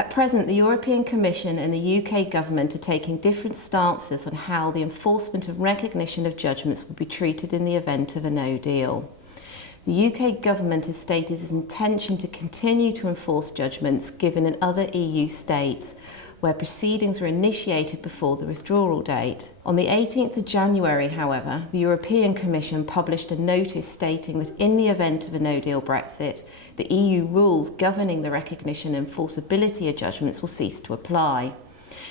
At present, the European Commission and the UK Government are taking different stances on how the enforcement and recognition of judgments will be treated in the event of a no deal. The UK Government has stated its intention to continue to enforce judgments given in other EU states where proceedings were initiated before the withdrawal date. On the 18th of January, however, the European Commission published a notice stating that in the event of a no-deal Brexit, the EU rules governing the recognition and enforceability of judgments will cease to apply.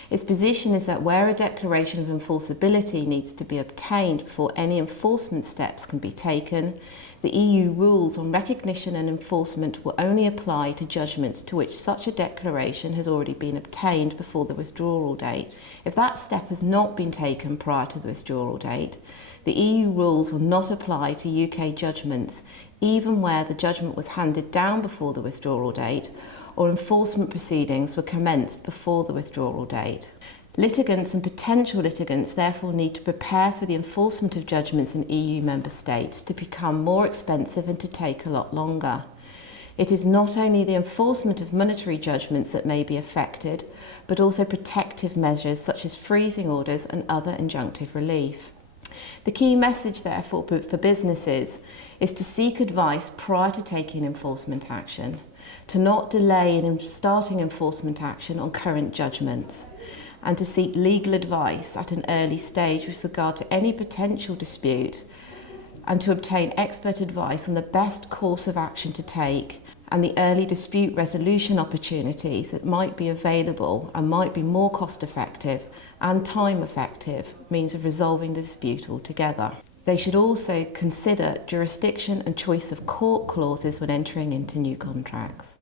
Its position is that where a declaration of enforceability needs to be obtained before any enforcement steps can be taken, the EU rules on recognition and enforcement will only apply to judgments to which such a declaration has already been obtained before the withdrawal date. If that step has not been taken prior to the withdrawal date, the EU rules will not apply to UK judgments, even where the judgment was handed down before the withdrawal date or enforcement proceedings were commenced before the withdrawal date. Litigants and potential litigants therefore need to prepare for the enforcement of judgments in EU member states to become more expensive and to take a lot longer. It is not only the enforcement of monetary judgments that may be affected, but also protective measures such as freezing orders and other injunctive relief. The key message therefore for businesses is to seek advice prior to taking enforcement action, to not delay in starting enforcement action on current judgments, and to seek legal advice at an early stage with regard to any potential dispute, and to obtain expert advice on the best course of action to take and the early dispute resolution opportunities that might be available and might be more cost effective and time effective means of resolving the dispute altogether. They should also consider jurisdiction and choice of court clauses when entering into new contracts.